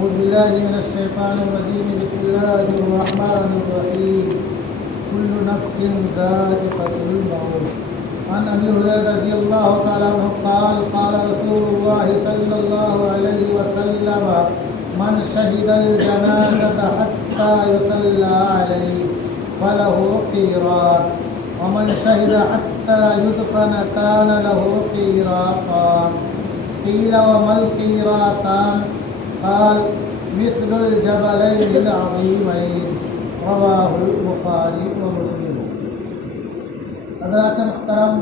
أعوذ بالله من الشيطان الرجيم. بسم الله الرحمن الرحيم. كل نفس ذائقة الموت. عن أبي هريرة رضي الله تعالى عنه قال قال رسول الله صلى الله عليه وسلم من شهد الجنازة حتى يصلى عليه فله قيراط ومن شهد حتى يدفن كان له قيراطان. قيل وما القيراطان؟ قال مثل الجبلين العظيمين. رواہ البخاری و مسلم. حضرات محترم،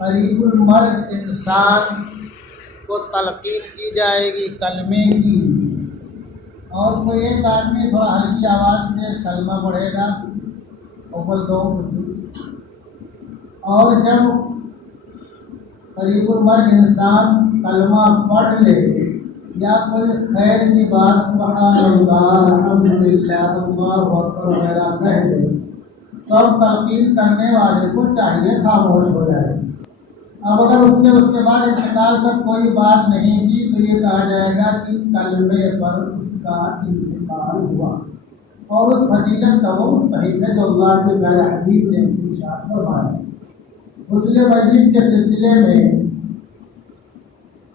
قریب المرگ انسان کو تلقین کی جائے گی کلمے کی، اور کوئی ایک آدمی تھوڑا ہلکی آواز سے کلمہ پڑھے گا اول دو، اور جب قریب المرگ انسان کلمہ پڑھ لے یا کوئی خیر کی بات سبحان اللہ الحمدللہ اللہ اکبر وغیرہ کہہ دے تو اب تلقین کرنے والے کو چاہیے خاموش ہو جائے. اب اگر اس نے اس کے بعد انتقال تک کوئی بات نہیں کی تو یہ کہا جائے گا کہ کلمے پر اس کا انتقال ہوا، اور اس فضیلت کا وہ مستحق ہے جو اللہ کے پیارے حبیب نے ارشاد فرمایا. غسل میت کے سلسلے میں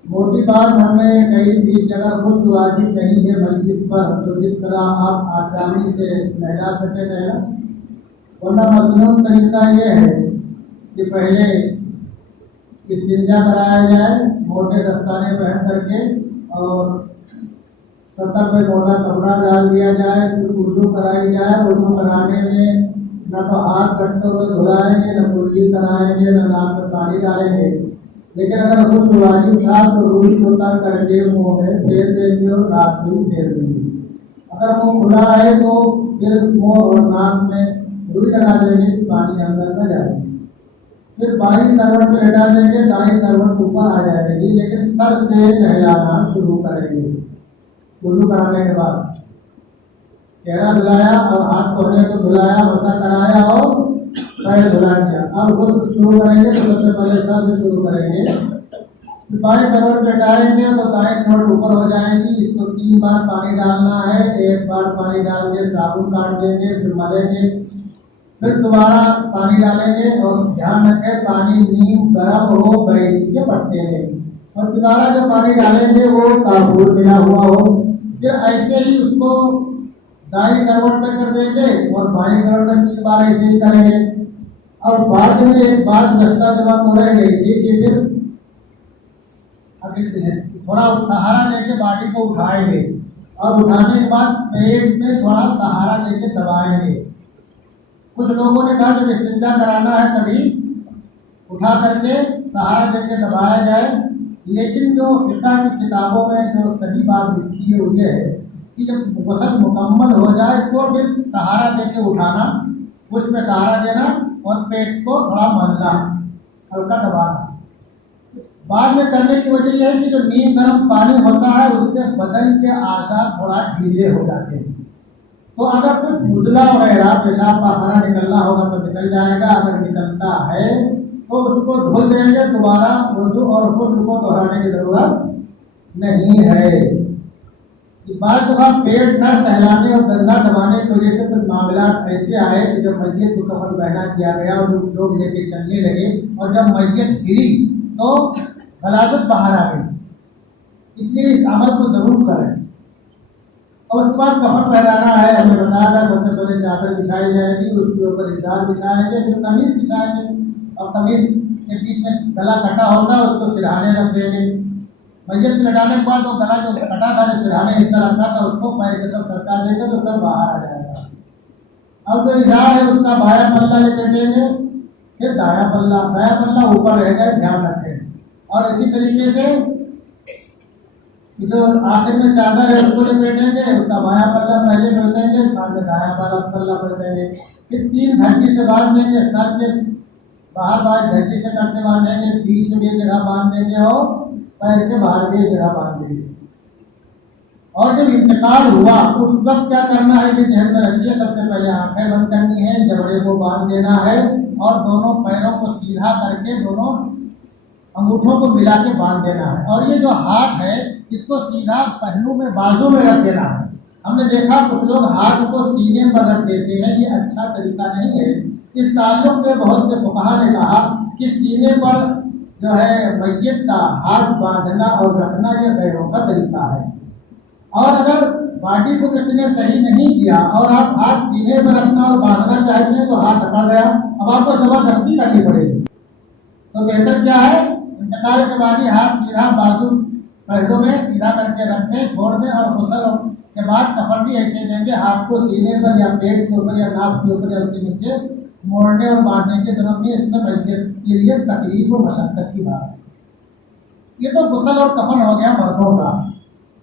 موٹی بات ہم نے کہی تھی کہ اگر غسل واجب نہیں ہے میت پر تو جس طرح آپ آسانی سے نہلا سکے نہلا، ورنہ مصنون طریقہ یہ ہے کہ پہلے استنجا کرایا جائے موٹے دستانے پہن کر کے، اور سطح پہ موٹا کپڑا ڈال دیا جائے، پھر وضو کرائی جائے. وضو کرانے میں نہ تو ہاتھ کٹتے ہوئے دھلائیں گے، نہ کلی کرائیں گے، نہ ناک میں پانی ڈالیں گے. لیکن اگر غسل واجب تھا تو روئی کو تنگ کر کے منہ میں پھیر دیں گے اور ناک میں پھیر دیں گے. اگر منہ کھلا ہے تو پھر منہ اور ناک میں روئی لگا دیں گے کہ پانی اندر نہ جائے. پھر بائیں کروٹ میں لٹا دیں گے، دائیں کروٹ اوپر آ جائے گی، لیکن سر سے نہلانا شروع کریں گے. وضو کرانے کے بعد چہرہ دھلایا اور ہاتھ دھونے کو دھلایا، مسا کرایا اور پیر دھلا دیا. اب غسل شروع کریں گے تو سب سے پہلے سر سے شروع کریں گے. بائیں کروٹ لٹائیں گے تو دائیں کروٹ اوپر ہو جائیں گی. اس کو 3 بار پانی ڈالنا ہے. ایک بار پانی ڈال کے صابن کاٹ دیں گے، پھر ملیں گے، پھر دوبارہ پانی ڈالیں گے. اور دھیان رکھیں پانی نیم گرم ہو بیری کے پتے میں، اور دوبارہ جو پانی ڈالیں گے وہ کافور ملا ہوا ہو. پھر ایسے ہی اس کو دائیں کروٹ پہ کر دیں گے اور بائیں کروٹ پہ 3 بار ایسے ہی کریں گے. اور بعد میں ایک بار دستہ جمع ہو رہے گی دیکھیے، پھر تھوڑا سہارا دے کے باڈی کو اٹھائیں گے، اور اٹھانے کے بعد پیٹ میں تھوڑا سہارا دے کے دبائیں گے. کچھ لوگوں نے کہا جب استنجا کرانا ہے تبھی اٹھا کر کے سہارا دے کے دبایا جائے، لیکن جو فقہ کی کتابوں میں جو صحیح بات لکھی ہے وہ یہ ہے کہ جب غسل مکمل ہو جائے تو پھر سہارا دے کے اٹھانا، اس میں سہارا دینا اور پیٹ کو تھوڑا ملنا، ہلکا دبانا. بعد میں کرنے کی وجہ یہ ہے کہ جو نیم گرم پانی ہوتا ہے اس سے بدن کے اعضاء تھوڑا ڈھیلے ہو جاتے ہیں. تو اگر کچھ فضلہ وغیرہ پیشاب پاخانہ نکلنا ہوگا تو نکل جائے گا. اگر نکلتا ہے تو اس کو دھل دیں گے. دوبارہ وضو اور غسل کو دہرانے کی ضرورت نہیں ہے. بعض دفعہ پیٹ نہ سہلانے اور نہ دبانے کی وجہ سے کچھ معاملات ایسے آئے کہ جب میت کو کفن پہنا دیا گیا اور لوگ لے کے چلنے لگے، اور جب میت گری تو غلاظت باہر آ گئی. اس لیے اس عمل کو ضرور کریں. اور اس کے بعد کفن پہنانا ہے، ہمیں بتایا تھا سب سے پہلے چادر بچھائی جائے گی، اس کے اوپر ازار بچھائیں گے، پھر قمیص بچھائیں گے، اور قمیص کے بیچ میں گلا کٹا ہوتا ہے اس کو سرہانے رکھ دیں گے. میت میں لٹانے کے بعد وہ گلا جو کٹا تھا جو سرہانے اس طرح رکھا تھا اس کو پیر کی طرف سرکا دیں گے تو سر باہر آ جائے گا. اب جو ازار ہے اس کا بایاں پلہ لپیٹیں گے، پھر دایاں پلہ، بایاں پلہ اوپر رہے گا، دھیان رکھیں. اور اسی طریقے سے جو آخر میں چادر ہے اس کو لپیٹیں گے، اس کا بایاں پلہ پہلے کر دیں گے، بعد میں دایاں پلہ کر دیں گے. پھر 3 دھجی سے باندھ دیں گے، سر کے باہر باہر دھجی سے کس سے باندھیں گے، بیچ میں بھی جگہ باندھ دیں گے اور پیر کے باہر بھی جگہ باندھ دیں گے. اور جب انتقال ہوا اس وقت کیا کرنا ہے کہ ذہن میں رکھیے. سب سے پہلے آنکھیں بند کرنی ہے، جبڑے کو باندھ دینا ہے، اور دونوں پیروں کو سیدھا کر کے دونوں انگوٹھوں کو ملا کے باندھ دینا ہے. اور یہ جو ہاتھ ہے اس کو سیدھا پہلو میں بازو میں رکھ دینا ہے۔ ہم نے دیکھا کچھ لوگ ہاتھ کو سینے پر رکھ دیتے ہیں، یہ اچھا طریقہ نہیں ہے۔ اس تعلق سے بہت سے فقہا نے کہا کہ سینے پر جو ہے میت کا ہاتھ باندھنا اور رکھنا یہ غیروں کا طریقہ ہے۔ اور اگر باڈی کو کسی نے صحیح نہیں کیا اور آپ ہاتھ سینے پر رکھنا اور باندھنا چاہتے ہیں تو ہاتھ اکڑ گیا، اب آپ کو زبردستی کرنی پڑے گی۔ تو بہتر کیا ہے، انتقال کے بعد ہی ہاتھ سیدھا بازو پہلو میں سیدھا کر کے رکھ دیں، چھوڑ دیں، اور غسل کے بعد کفن بھی ایسے دیں گے، ہاتھ کو سینے پر یا پیٹ کے اوپر یا ناک کے اوپر یا اس کے نیچے موڑنے اور باندھنے کی ضرورت نہیں۔ اس میں میت کے لیے تکلیف و مشقت کی بات ہے۔ یہ تو غسل اور کفن ہو گیا مردوں کا۔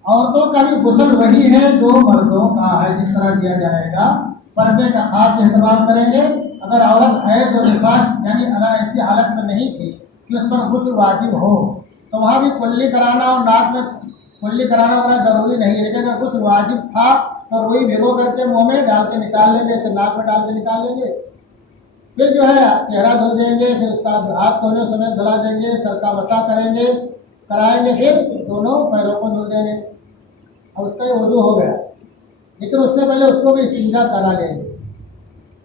عورتوں کا بھی غسل وہی ہے جو مردوں کا ہے، جس طرح کیا جائے گا۔ پردے کا خاص اہتمام کریں گے۔ اگر عورت حیض اور نفاس یعنی اگر ایسی حالت میں نہیں تھی کہ اس پر غسل واجب ہو تو وہاں بھی کلی کرانا اور ناک میں کلی کرانا وغیرہ ضروری نہیں ہے، لیکن اگر غسل واجب تھا تو روئی بھگو کر کے منہ میں ڈال کے نکال لیں گے، اسے ناک میں ڈال کے نکال لیں گے، پھر جو ہے چہرہ دھل دیں گے، پھر اس کا ہاتھ دھونے سمیت دھلا دیں گے، سر کا مسح کرائیں گے، پھر دونوں پیروں کو دھل دیں گے، اب اس کا یہ وضو ہو گیا۔ لیکن اس سے پہلے اس کو بھی استنجا کرا لیں گے۔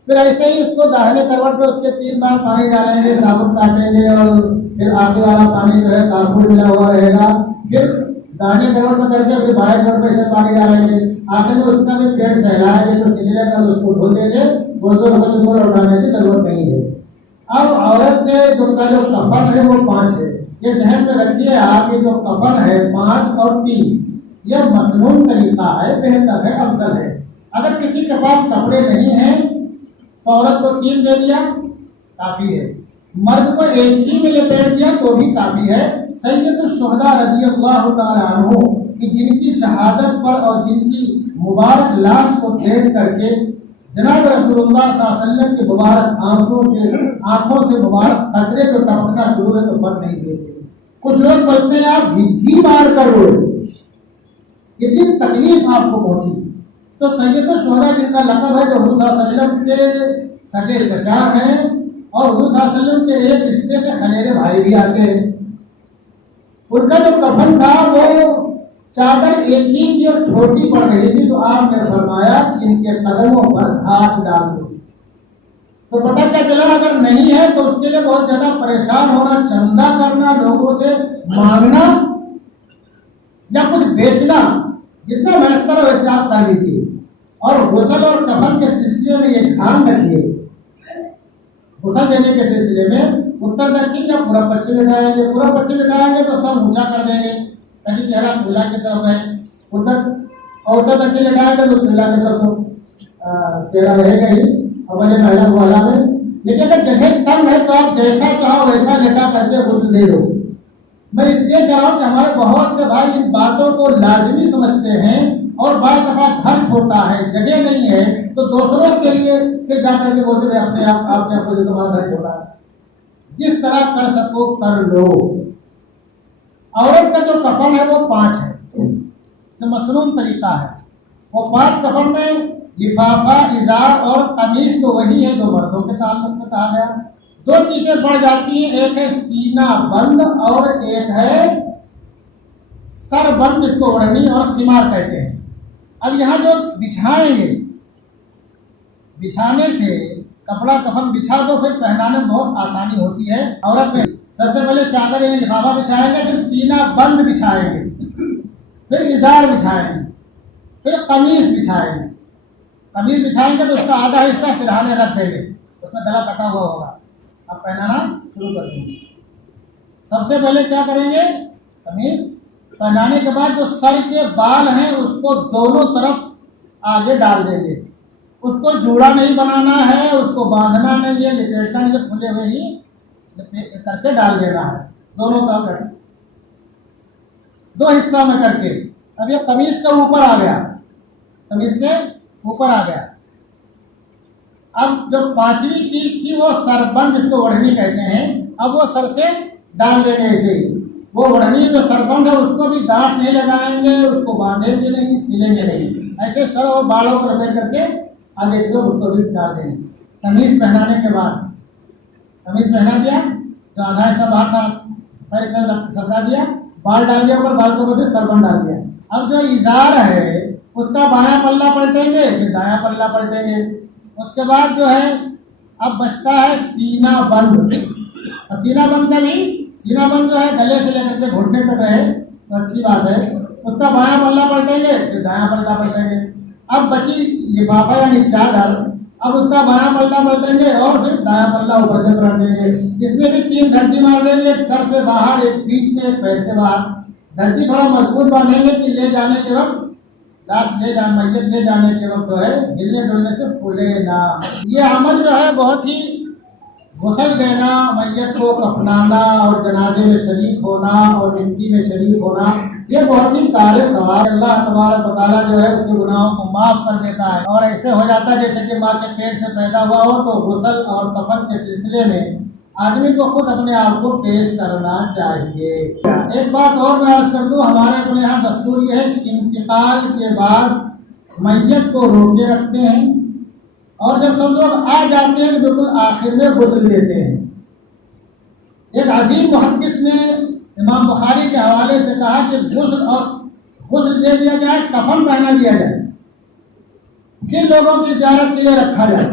پھر ایسے ہی اس کو داہنے کروٹ پہ اس کے 3 بار پانی ڈالیں گے، صابن کاٹیں گے، اور پھر آگے والا پانی جو ہے کافور ملا ہوا رہے گا۔ پھر داہنے کروٹ پہ کر کے پھر بائیں کروٹ پہ اسے پانی ڈالیں گے، آخر میں اس کا بھی پیٹ سہلائیں گے، تو نکلے گا اس کو دھو دیں گے، غسل اٹھانے کی ضرورت نہیں ہے۔ اب عورت کے جو کفن ہے وہ 5 ہے، یہ ذہن میں رکھیے، آپ کی جو کفن ہے 5 اور 3 یہ مسنون طریقہ ہے، بہتر ہے، افضل ہے۔ اگر کسی کے پاس کپڑے نہیں ہیں تو عورت کو 3 دے دیا کافی ہے، مرد کو ایک ہی میں لپیٹ دیا تو بھی کافی ہے۔ سید الشہداء رضی اللہ تعالی عنہ کہ جن کی شہادت پر اور جن کی مبارک لاش کو دیکھ کر کے جناب رسول اللہ صلی اللہ علیہ وسلم کی مبارک آنکھوں سے مبارک قطرے جو ٹپکنا شروع ہے تو بند نہیں دیتے۔ کچھ لوگ بولتے ہیں آپ گھی مار کر روئے، اتنی تکلیف آپ کو پہنچی۔ تو سید الشہداء جن کا لقب ہے جو حضور صلی اللہ علیہ وسلم کے سگے چچا ہیں اور حضور صلی اللہ علیہ وسلم کے ایک رشتے سے خلیرے بھائی بھی آتے ہیں، ان کا جو کفن تھا وہ چادر ایک ہی تھی اور چھوٹی پڑ رہی تھی، تو آپ نے فرمایا کہ ان کے قدموں پر گھاس ڈال دو۔ تو پتہ کیا چلا اگر نہیں ہے تو اس کے لیے بہت زیادہ پریشان ہونا، چندہ کرنا، لوگوں سے مانگنا یا کچھ بیچنا، جتنا میسر ہو ویسے آپ کر لیجیے۔ اور غسل اور کفن کے سلسلے میں یہ دھیان رکھیے، غسل دینے کے سلسلے میں اتر دکن یا پورا پچھم لٹائیں گے، پورا پچھم لٹائیں گے تو سر اونچا کر دیں گے تاکہ چہرہ قبلہ کی طرف ہے، اتر دکن لٹائیں گے تو قبلہ کی طرف چہرہ رہے گا ہی اول پہلا والا میں۔ لیکن اگر جگہ تنگ ہے تو آپ جیسا چاہو ویسا لٹا کر کے غسل دے دو۔ میں اس لیے کہہ رہا ہوں کہ ہمارے بہت سے بھائی ان باتوں کو لازمی سمجھتے ہیں، اور بعض دفعہ گھر چھوٹا ہے، جگہ نہیں ہے، تو دوسروں کے لیے سے جا کر کے بولتے ہیں اپنے آپ کو جو تمہارا گھر چھوٹا ہے، جس طرح کر سکو کر لو۔ عورت کا جو کفن ہے وہ 5 ہے، جو مسنون طریقہ ہے، وہ 5 کفن میں لفافہ، ازار اور قمیص تو وہی ہے جو مردوں کے تعلق سے کہا گیا۔ 2 چیزیں بڑھ جاتی ہیں، ایک ہے سینہ بند اور ایک ہے سر بند، جس کو اوڑھنی اور خمار کہتے ہیں۔ اب یہاں جو بچھائیں گے، بچھانے سے کپڑا کفن بچھا دو پھر پہنانے میں بہت آسانی ہوتی ہے۔ عورت میں سب سے پہلے چادر یعنی لفافہ بچھائیں گے، پھر سینہ بند بچھائیں گے، پھر ازار بچھائیں گے، پھر قمیص بچھائیں گے۔ قمیص بچھائیں گے تو اس کا آدھا حصہ سرہانے رکھ دیں گے، اس میں گلا کٹا ہوا ہوگا، اب پہنانا شروع کر دیں گے۔ سب سے پہلے کیا کریں گے، قمیص پہنانے کے بعد جو سر کے بال ہیں اس کو دونوں طرف آگے ڈال دیں گے، اس کو جوڑا نہیں بنانا ہے، اس کو باندھنا نہیں ہے، لپیٹنا نہیں ہے، کھلے ہوئے ہی کر کے ڈال دینا ہے، دونوں طرف 2 حصہ میں کر کے۔ اب یہ قمیص کا اوپر آ گیا، قمیص کے اوپر آ گیا۔ اب جو 5ویں چیز تھی وہ سربند، جس کو اوڑھنی کہتے ہیں، اب وہ سر سے ڈال دیں گے ایسے ہی۔ وہ اوڑھنی جو سربند ہے اس کو بھی گاٹھ نہیں لگائیں گے، اس کو باندھیں گے نہیں، سلیں گے نہیں، ایسے سر اور بالوں کو لپیٹ کر کے آگے کی طرف اس کو بھی ڈال دیں گے۔ قمیص پہنانے کے بعد قمیص پہنا دیا، جو آدھا حصہ باہر تھا پیر سرکا دیا، بال ڈال دیا اوپر، بال کے اوپر بھی سربن ڈال دیا. اب جو ازار ہے اس کا بایاں پلہ پلٹیں گے پھر دایاں پلہ پلٹیں گے. اس کے بعد جو ہے اب بچتا ہے سینہ بند. سینہ بند کا بھی سینہ بند جو ہے گلے سے لے کر کے گھٹنے تک رہے تو اچھی بات ہے. اس کا بایاں پلہ پلٹیں گے پھر دایاں پلہ پلٹیں گے. اب بچی لفافہ یعنی چادر، اب اس کا بایاں پلہ پلٹیں گے اور پھر دایاں پلہ اوپر سے پلٹ دیں گے. اس میں بھی 3 دھرتی مار دیں گے، ایک سر سے باہر، ایک بیچ میں، ایک پیر سے باہر. دھرتی تھوڑا مضبوط باندھیں گے کہ لے جانے کے وقت میت لے جانے کے وقت جو ہے ہلنے ڈلنے سے پھولے نہ. یہ عمل جو ہے بہت ہی، غسل دینا، میت کو کفنانا اور جنازے میں شریک ہونا اور گنتی میں شریک ہونا، یہ بہت ہی کار ثواب. اللہ تبارک و تعالیٰ جو ہے اس کے گناہوں کو معاف کر دیتا ہے. اور ایسے ہو جاتا ہے جیسے کہ ماں کے پیٹ سے پیدا ہوا ہو. تو غسل اور کفن کے سلسلے میں آدمی کو خود اپنے آپ کو پیش کرنا چاہیے. ایک بات اور میں عرض کر دوں، ہمارے اپنے یہاں دستور یہ ہے کہ انتقال کے بعد میت کو روکے رکھتے ہیں اور جب سب لوگ آ جاتے ہیں تو بالکل آخر میں غسل دیتے ہیں. ایک عظیم محدث نے امام بخاری کے حوالے سے کہا کہ غسل دے دیا جائے، کفن پہنا دیا جائے، پھر لوگوں کی زیارت کے لیے رکھا جائے.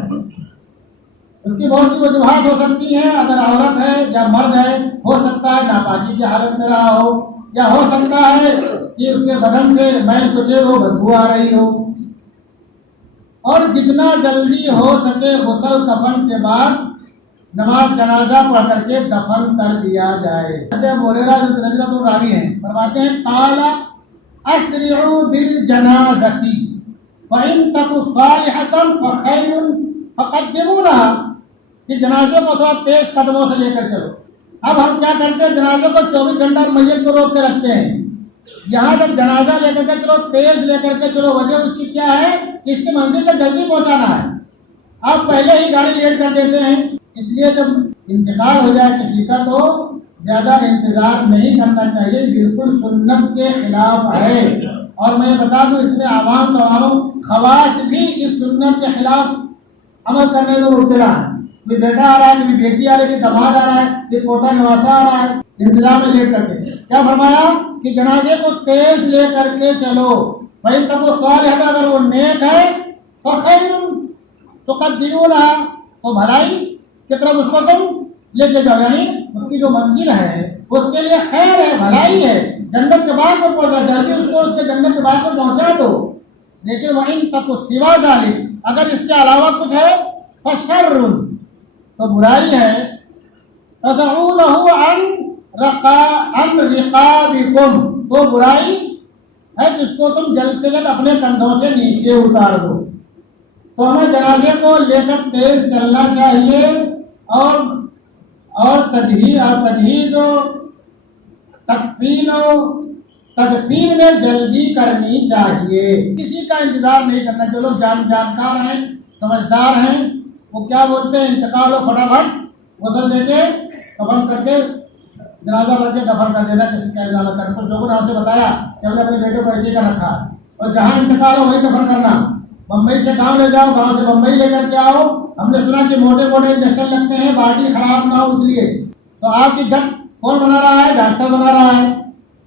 اس کی بہت سی وجوہات ہو سکتی ہیں. اگر عورت ہے یا مرد ہے، ہو سکتا ہے ناپاکی کی حالت میں رہا ہو، یا ہو سکتا ہے کہ اس کے بدن سے میل کچے ہو، بدبو آ رہی ہو. اور جتنا جلدی ہو سکے غسل کفن کے بعد نماز جنازہ پڑھ کر کے دفن کر دیا جائے. ابو ہریرہ رضی اللہ عنہ ہیں، فرماتے ہیں قال اسرعوا بالجنازۃ فإن تک صالحۃ فخیر فقدموها، کہ جنازے کو تھوڑا تیز قدموں سے لے کر چلو. اب ہم کیا کرتے ہیں، جنازے کو 24 گھنٹہ میت کو روک کے رکھتے ہیں. یہاں جب جنازہ لے کر کے چلو، تیز لے کر کے چلو، وجہ اس کی کیا ہے کہ اس کی منزل تک جلدی پہنچانا ہے. آپ پہلے ہی گاڑی لیٹ کر دیتے ہیں. اس لیے جب انتقال ہو جائے کسی کا تو زیادہ انتظار نہیں کرنا چاہیے، بالکل سنت کے خلاف ہے. اور میں بتا دوں اس میں عوام خواص بھی اس سنت کے خلاف عمل کرنے میں مبتلا ہے. کوئی بیٹا آ رہا ہے، کوئی بیٹی آ رہی ہے، کوئی دماد آ رہا ہے، کوئی پوتا نواسا آ رہا ہے، انتظام میں لیٹ کر کے کیا فرمایا کہ جنازے کو تیز لے کر کے چلو. بھائی تب وہ سوال ہے اگر وہ نیک ہے تو خیر تقدمونہا، تو بھلائی کی طرف اس کو تم لے کے جاؤ، یعنی اس کی جو منزل ہے اس کے لیے خیر ہے، بھلائی ہے، جنت کے بعد میں پہنچا جاتی ہے، اس کو اس کے جنت کے بعد میں پہنچا دو. لیکن وَإِن تَكُ سِوَى ذَلِكَ، اگر اس کے علاوہ کچھ ہے فَشَرٌ، تو برائی ہے. تَدْعُونَهُ عَنْ رِقَابِكُمْ، تو برائی ہے جس کو تم جلد سے جلد اپنے کندھوں سے نیچے اتار دو. تو ہمیں جنازے کو لے کر تیز چلنا چاہیے اور تجہیز و تدفین میں جلدی کرنی چاہیے. کسی کا انتظار نہیں کرنا. جو لوگ جانکار ہیں، سمجھدار ہیں، وہ کیا بولتے ہیں، انتقال ہو فٹافٹ غسل دے کے کفن کر کے جنازہ پڑھ کے دفن کر دینا، کسی کا انتظار نہ کرنا. کچھ لوگوں نے ہم سے بتایا کہ ہم نے اپنے بیٹے کو ایسے ہی کر رکھا ہے، اور جہاں انتقال ہو وہیں دفن کرنا. بمبئی سے گاؤں لے جاؤ، گاؤں سے بمبئی لے کر کے آؤ. ہم نے سنا کہ موٹے موٹے انجیکشن لگتے ہیں باڈی خراب نہ ہو اس لیے. تو آپ کی گٹ کون بنا رہا ہے؟ ڈاکٹر بنا رہا ہے،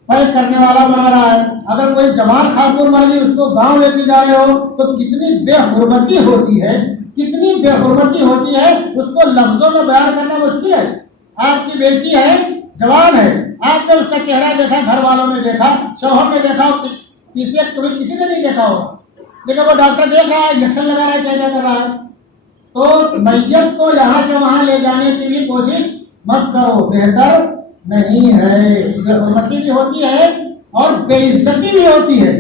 پیک کرنے والا بنا رہا ہے. اگر کوئی جوان خاتون مر گئی، اس کو گاؤں لے کے جا رہے ہو تو کتنی بے حرمتی ہوتی ہے، کتنی بے حرمتی ہوتی ہے، اس کو لفظوں میں بیان کرنا مشکل ہے. آپ کی بیٹی ہے، جوان ہے، آپ نے اس کا چہرہ دیکھا، گھر والوں نے دیکھا، شوہر نے دیکھا، تیسرے کبھی کسی نے نہیں دیکھا ہو، لیکن وہ ڈاکٹر دیکھ رہا ہے، انجیکشن لگا رہا ہے، کیا کر رہا ہے. تو میت کو یہاں سے وہاں لے جانے کی بھی کوشش مت کرو، بہتر نہیں ہے. بے حرمتی بھی ہوتی ہے اور بے عزتی بھی ہوتی ہے.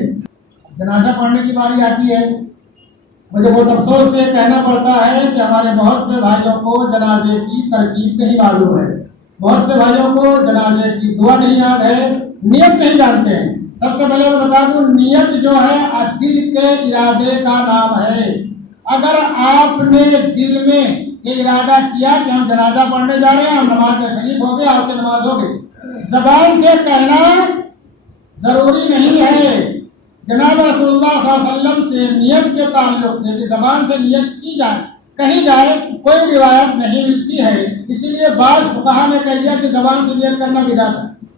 جنازہ پڑھنے کی باری آتی ہے، مجھے بہت افسوس سے کہنا پڑتا ہے کہ ہمارے بہت سے بھائیوں کو جنازے کی ترکیب نہیں معلوم ہے، بہت سے بھائیوں کو جنازے کی دعا نہیں یاد ہے، نیت نہیں جانتے ہیں. سب سے پہلے میں بتا دوں، نیت جو ہے دل کے ارادے کا نام ہے. اگر آپ نے دل میں یہ ارادہ کیا کہ ہم جنازہ پڑھنے جا رہے ہیں، ہم نماز میں شریک ہو گئے، آپ کی نماز ہو گئی، زبان سے کہنا ضروری نہیں ہے. جناب رسول اللہ صلی اللہ علیہ وسلم سے نیت کے تعلق سے کہ زبان سے نیت کی جائے، کہیں جائے، کوئی روایت نہیں ملتی ہے. اسی لیے بعض فقہا نے کہہ دیا کہ زبان سے نیت کرنا بدعت ہے.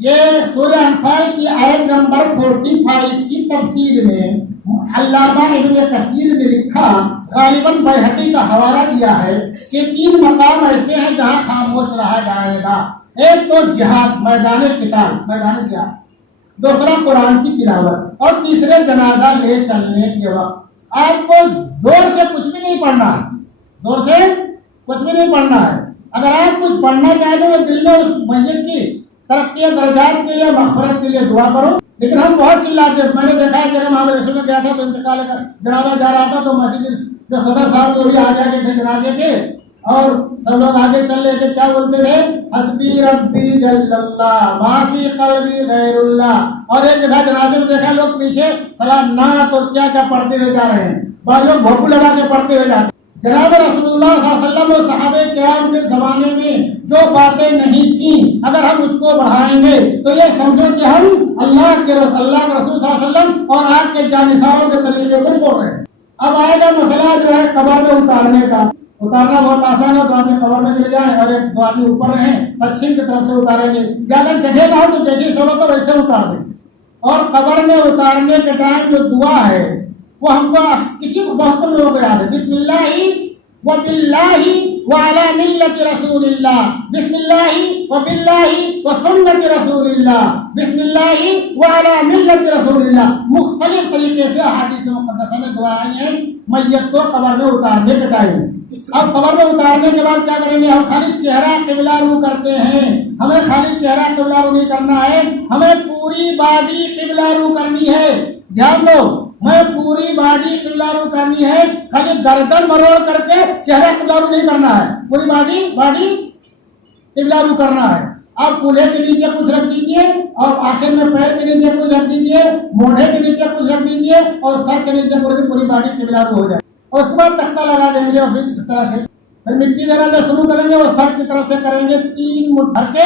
یہ سورہ انفال کی آیت نمبر 45 کی تفسیر میں علامہ ابن کثیر نے لکھا، غالباً بیہقی کا حوالہ دیا ہے کہ 3 مقام ایسے ہیں جہاں خاموش رہا جائے گا۔ ایک تو جہاد، میدان قتال، میدان جہاد، دوسرا قرآن کی تلاوت، اور تیسرے جنازہ لے چلنے کے وقت۔ آپ کو زور سے کچھ بھی نہیں پڑھنا ہے، زور سے کچھ بھی نہیں پڑھنا ہے۔ اگر آپ کچھ پڑھنا چاہتے تو دل میں اس میت کی ترقی درجات کے لیے، مغفرت کے لیے دعا کرو۔ لیکن ہم بہت چلاتے ہیں۔ میں نے دیکھا ہے جب محمد رسول میں گیا تھا تو انتقال کا جنازہ جا رہا تھا تو مسجد جو صدر صاحب جو بھی آ جا کے تھے جنازے کے، اور سب لوگ آگے چل رہے تھے، کیا بولتے تھے؟ حسبی ربی جل اللہ ما فی قلبی غیر اللہ۔ اور ایک جگہ جنازے میں دیکھا لوگ پیچھے سلام نعت اور کیا کیا پڑھتے ہوئے جا رہے ہیں، بعض لوگ بھوپو لگا کے پڑھتے ہوئے جاتے ہیں۔ جناب رسول اللہ صلی اللہ علیہ وسلم اور صحابہ کرام کے زمانے میں جو باتیں نہیں تھیں، اگر ہم اس کو بڑھائیں گے تو یہ سمجھو کہ ہم اللہ کے رسول صلی اللہ علیہ وسلم اور آپ کے جانثاروں کے طریقے کو چھوڑ رہے ہیں۔ اب آئے گا مسئلہ جو ہے قبر میں اتارنے کا۔ اتارنا بہت آسان ہے، 2 آدمی قبر میں چلے جائیں اور 2 آدمی اوپر رہیں، پچھم کی طرف سے اتاریں گے، یا اگر جگہ نہ ہو تو جیسی صورت ہو ویسے اتار دیں۔ اور قبر میں اتارنے کے ٹائم جو دعا ہے وہ ہم کو کسی کو بہت کم لوگوں کو یاد ہے، بسم اللہ وباللہ وعلی ملت رسول اللہ، بسم اللہ وباللہ وسنت رسول اللہ، بسم اللہ وعلی ملت رسول اللہ۔ مختلف طریقے سے احادیث مقدسہ میں دعائیں ہیں میت کو قبر میں اتارنے کے ٹائم۔ اب قبر میں اتارنے کے بعد کیا کریں گے؟ ہم خالی چہرہ قبلہ رو کرتے ہیں، ہمیں خالی چہرہ قبلہ رو نہیں کرنا ہے، ہمیں پوری باڈی قبلہ رو کرنی ہے۔ دھیان دو، میں پوری باڈی قبلہ رو کرنی ہے، خالی گردن مروڑ کر کے چہرہ قبلہ رو نہیں کرنا ہے، پوری باڈی قبلہ رو کرنا ہے۔ آپ کولہے کے نیچے کچھ رکھ دیجئے اور آخر میں پیر کے نیچے کچھ رکھ دیجئے، موڑھے کے نیچے کچھ رکھ دیجئے اور سر کے نیچے پوری باڈی قبلہ رو ہو جائے۔ اور اس کے بعد تختہ لگا دیں گے اور پھر اس طرح سے پھر مٹی دینا جو شروع کریں گے وہ سر کی طرف سے کریں گے، 3 مٹھ بھر کے،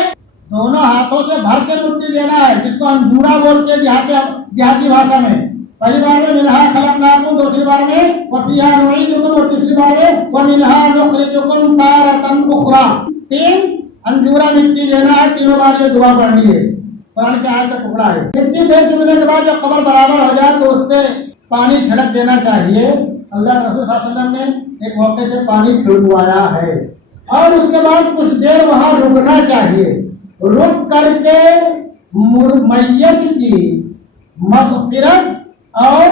دونوں ہاتھوں سے بھر کے مٹی دینا ہے، جس کو انجورا بولتے ہیں دیہاتی بھاشا میں۔ پہلی بار میں منہا خلقناکم، دوسری بار میں وفیہا نعیدکم، اور تیسری بار میں ومنہا نخرجکم تارۃ اخری۔ 3 انجورا مٹی دینا ہے، تینوں بار یہ دعا پڑھنی ہے۔ قرآن کی آیت کا ٹکڑا ہے۔ مٹی دے چکنے کے بعد جب قبر برابر ہو جائے تو اس پہ پانی چھڑک دینا چاہیے۔ اللہ کے رسول صلی اللہ علیہ وسلم نے ایک موقع سے پانی چھڑکوایا ہے، اور اس کے بعد کچھ دیر وہاں رکنا چاہیے۔ رک کر کے میت کی مغفرت اور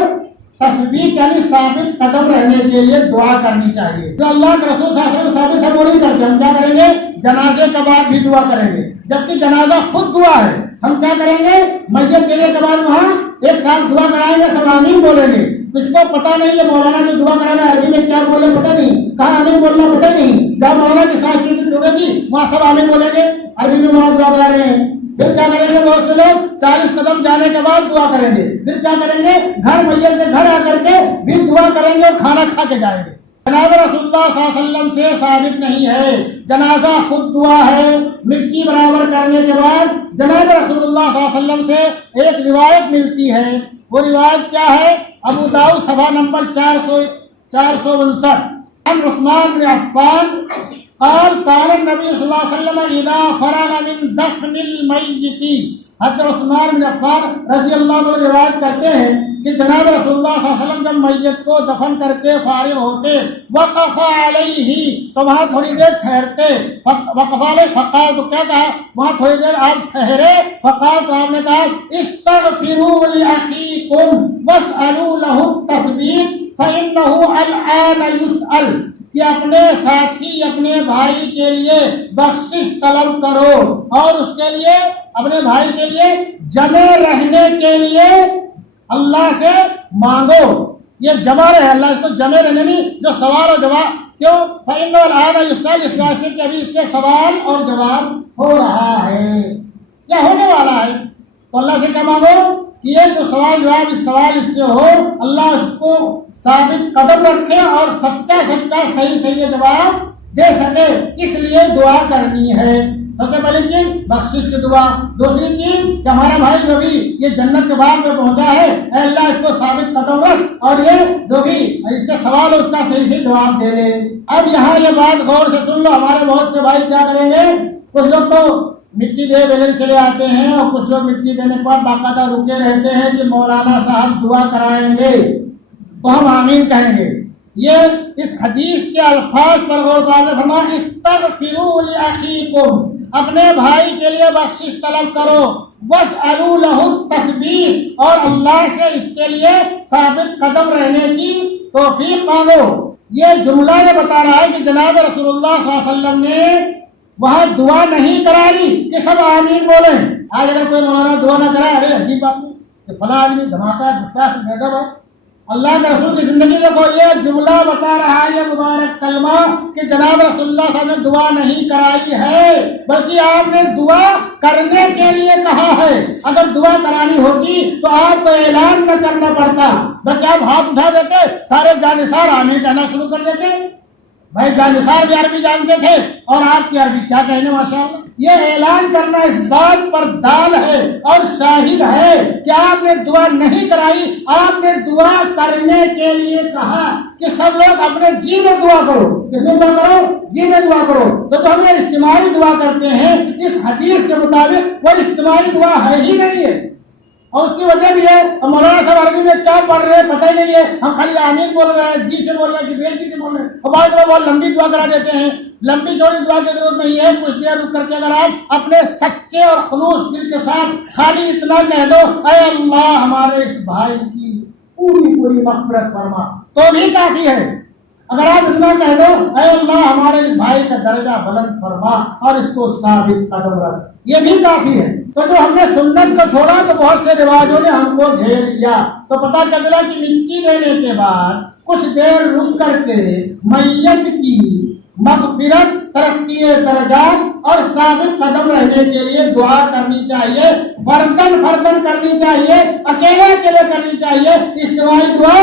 تثبیت یعنی ثابت قدم رہنے کے لیے دعا کرنی چاہیے۔ جو اللہ کے رسول صلی اللہ علیہ وسلم ثابت ہے وہ نہیں کرتے، ہم کیا کریں گے؟ جنازے کے بعد بھی دعا کریں گے، جبکہ جنازہ خود دعا ہے۔ ہم کیا کریں گے؟ میت دینے کے بعد وہاں ایک ساتھ دعا کرائیں گے، سب آمین بولیں گے۔ کچھ کو پتا نہیں ہے مولانا نے دعا کرانا عربی میں کیا بولے پتہ نہیں، کہاں آمین بولنا پتہ نہیں، جب مولانا کی سانس چھوٹے گی وہاں سب آمین بولیں گے، عربی میں وہاں دعا کرا رہے ہیں۔ پھر کیا کریں گے؟ بہت سے لوگ 40 قدم جانے کے بعد دعا کریں گے، پھر کیا کریں گے؟ گھر میت کے گھر آ کر کے بھی دعا کریں گے اور کھانا کھا کے جائیں گے۔ جناب رسول اللہ صلی اللہ علیہ وسلم سے ثابت نہیں ہے، جنازہ خود دعا ہے۔ مٹی برابر کرنے کے بعد جناب رسول اللہ صلی اللہ علیہ وسلم سے ایک روایت ملتی ہے، وہ روایت کیا ہے؟ ابو داؤد صفحہ نمبر 459، عن عثمان بن عفان قال قال النبي صلی اللہ علیہ وسلم اذا فرغ من دفن المیت۔ حضرت عثمان بن عفان رضی اللہ عنہ روایت کرتے ہیں کہ جناب رسول اللہ صلی اللہ علیہ وسلم جب میت کو دفن کر کے فارغ ہوتے، وقف علیہ تو وہاں تھوڑی دیر ٹھہرتے، وقف علیہ فقال تو کیا کہا؟ وہاں تھوڑی دیر آپ ٹھہرے، فقال تو آپ نے کہا استغفروا لاخیکم واسألوا له التثبیت فإنه الآن يسأل، کہ اپنے ساتھی اپنے بھائی کے لیے بخشش طلب کرو اور اس کے لیے اپنے بھائی کے لیے جمع رہنے کے لیے اللہ سے مانگو۔ یہ جمع رہے، اللہ اس کو جمع رہنے نہیں جو سوال اور جواب، کیوں؟ فإنه الآن يسأل، اس واسطے کہ ابھی اس سے سوال اور جواب ہو رہا ہے یا ہونے والا ہے، تو اللہ سے کیا مانگو کہ یہ جو سوال جواب اس سے ہو، اللہ اس کو ثابت قدم رکھے اور سچا صحیح جواب دے سکے، اس لیے دعا کرنی ہے۔ سب سے پہلی چیز بخشش کی دعا، دوسری چیز کہ ہمارا بھائی جو بھی یہ جنت کے باغ میں پہنچا ہے، اے اللہ اس کو ثابت قدم رکھ اور یہ جو بھی اس سے سوال اس کا صحیح جواب دے لے۔ اب یہاں یہ بات غور سے سن لو، ہمارے بہت سے بھائی کیا کریں گے؟ کچھ لوگ تو مٹی دے بغیر چلے آتے ہیں اور کچھ لوگ مٹی دینے کے بعد باقاعدہ رکے رہتے ہیں کہ مولانا صاحب دعا کرائیں گے تو ہم آمین کہیں گے. یہ اس حدیث کے الفاظ پر غور کرنے فرمایا استغفروا لاخیکم، اپنے بھائی کے لیے بخشش طلب کرو، واسألوا له التثبیت، اور اللہ سے اس کے لیے ثابت قدم رہنے کی توفیق مانگو. یہ جملہ یہ بتا رہا ہے کہ جناب رسول اللہ صلی اللہ علیہ وسلم نے وہاں دعا نہیں کرائی کہ سب آمین بولیں. آج اگر کوئی مولانا دعا نہ کرائے، ارے عجیب بات نہیں کہ فلاں آدمی دھماکہ گستاخ بیدب ہے. اللہ کے رسول کی زندگی دیکھو، یہ جملہ بتا رہا ہے، یہ مبارک کلمہ کہ جناب رسول اللہ صلی اللہ علیہ وسلم نے دعا نہیں کرائی ہے، بلکہ آپ نے دعا کرنے کے لیے کہا ہے. اگر دعا کرانی ہوتی تو آپ کو اعلان نہ کرنا پڑتا، بلکہ آپ ہاتھ اٹھا دیتے، سارے جانثار آمین کہنا شروع کر دیتے. بھائی جانثار بھی عربی جانتے تھے اور آپ کی عربی کیا کہنے ماشاءاللہ. یہ اعلان کرنا اس بات پر دال ہے اور شاہد ہے کہ آپ نے دعا نہیں کرائی، آپ نے دعا کرنے کے لیے کہا کہ سب لوگ اپنے جی میں دعا کرو. کس میں دعا کرو؟ جی میں دعا کرو. تو جو ہم یہ اجتماعی دعا کرتے ہیں اس حدیث کے مطابق وہ اجتماعی دعا ہے ہی نہیں ہے، اور اس کی وجہ بھی ہے مولانا صاحب عربی میں کیا پڑھ رہے ہیں پتہ ہی نہیں ہے. ہم خالی آمین بول رہے ہیں، جی سے بول رہے ہیں کہ بے جی سے بول رہے ہیں، اور بعض لوگ بہت لمبی دعا کرا دیتے ہیں. لمبی چوڑی دعا کی ضرورت نہیں ہے. کچھ دیر رک کر کے اگر آپ اپنے سچے اور خلوص دل کے ساتھ خالی اتنا کہہ دو اے اللہ ہمارے اس بھائی کی پوری مغفرت فرما، تو بھی کافی ہے. اگر آپ اتنا کہہ دو اے اللہ ہمارے اس بھائی کا درجہ بلند فرما اور اس کو ثابت قدم رکھ، یہ بھی کافی ہے. تو جو ہم نے سنت کو چھوڑا تو بہت سے رواجوں نے ہم کو گھیر لیا. تو پتہ چلا کہ مٹی دینے کے بعد کچھ دیر رک کر کے میت کی مغفرت، ترقی درجات اور ثابت قدم رہنے کے لیے دعا کرنی چاہیے. فردن کرنی چاہیے، اکیلے کرنی چاہیے، اجتماعی دعا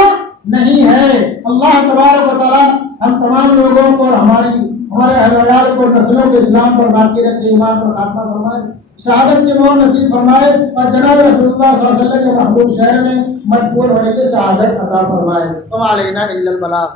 نہیں ہے. اللہ تبارک و تعالیٰ ہم تمام لوگوں کو اور ہمارے اہل ویال کو نسلوں کے اسلام پر باقی رکھے، ایمان پر خاتمہ فرمائے، شہادت کی موت نصیب فرمائے، اور جناب رسول اللہ صلی اللہ علیہ وسلم کے محبوب شہر میں مدفون ہونے کی سعادت عطا فرمائے. وما علینا الا البلاغ.